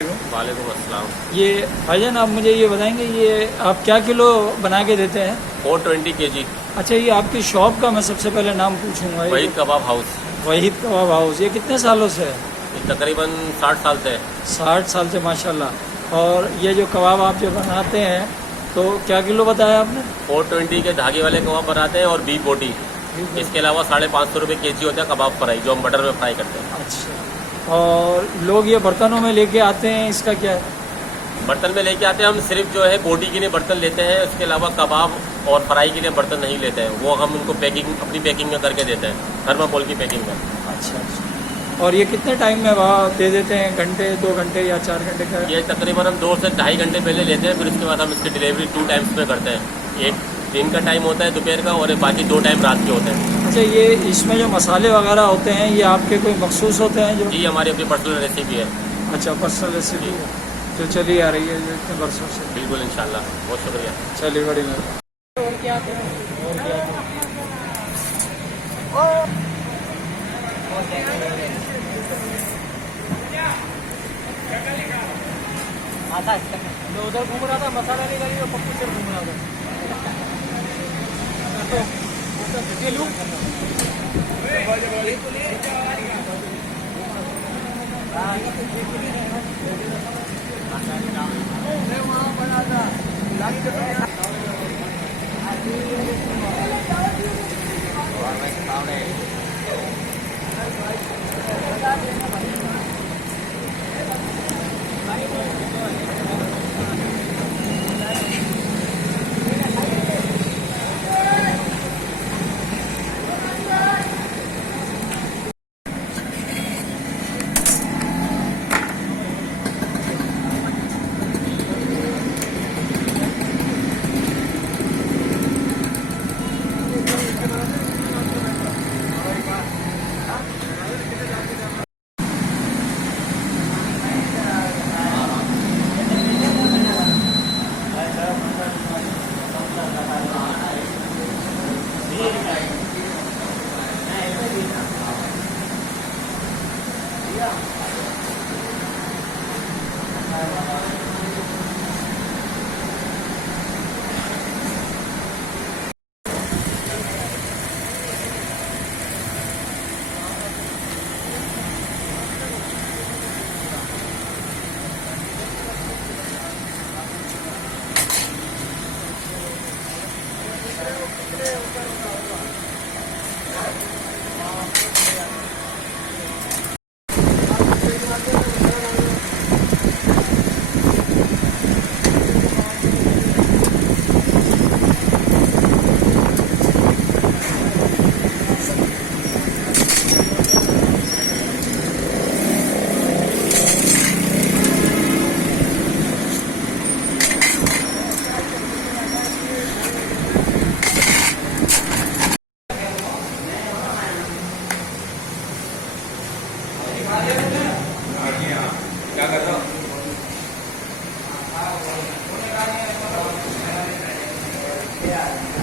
वालेकुम अस्सलाम। ये भाईजान आप मुझे ये बताएंगे ये आप क्या किलो बना के देते हैं? 420 kg। अच्छा, ये आपकी शॉप का मैं सबसे पहले नाम पूछूंगा। वहीद कबाब हाउस। वहीद कबाब हाउस। ये कितने सालों से है? ये तकरीबन 60 साल से है। 60 साल से, माशाल्लाह। और ये जो कबाब आप जो बनाते हैं तो क्या किलो बताया आपने? 420 के धागे वाले कबाब बनाते हैं और बीफ बोटी। इसके अलावा 550 रुपये kg होता है कबाब फ्राई, जो हम बटर में फ्राई करते हैं। अच्छा, और लोग ये बर्तनों में लेके आते हैं, इसका क्या है? बर्तन में लेके आते हैं हम, सिर्फ जो है बोटी के लिए बर्तन लेते हैं। उसके अलावा कबाब और फ्राई के लिए बर्तन नहीं लेते हैं। वो हम उनको पैकिंग अपनी पैकिंग में करके देते हैं, थर्माकोल की पैकिंग में। अच्छा अच्छा। और ये कितने टाइम में वहाँ दे देते हैं? घंटे, 2 घंटे या 4 घंटे का? ये तकरीबन हम 2 से 2.5 घंटे पहले लेते हैं, फिर उसके बाद हम इसकी डिलीवरी 2 टाइम्स में करते हैं। एक दिन का टाइम होता है दोपहर का, और बाकी 2 टाइम रात के होते हैं। अच्छा, ये इसमें जो मसाले वगैरह होते हैं ये आपके कोई मखसूस होते हैं जो? जी, हमारी अपनी पर्सनल रेसिपी है। अच्छा, पर्सनल रेसिपी है जो चली आ रही है जो इतने वर्षों से। बिल्कुल, इंशाल्लाह। बहुत शुक्रिया। चलिए, बड़ी मेहरबानी। और क्या मैं उधर घूम रहा था, मसाला निकाली और पप्पू से घूम रहा था। ये लूं? वहाँ बना था क्या कर रहा हूँ? Yeah.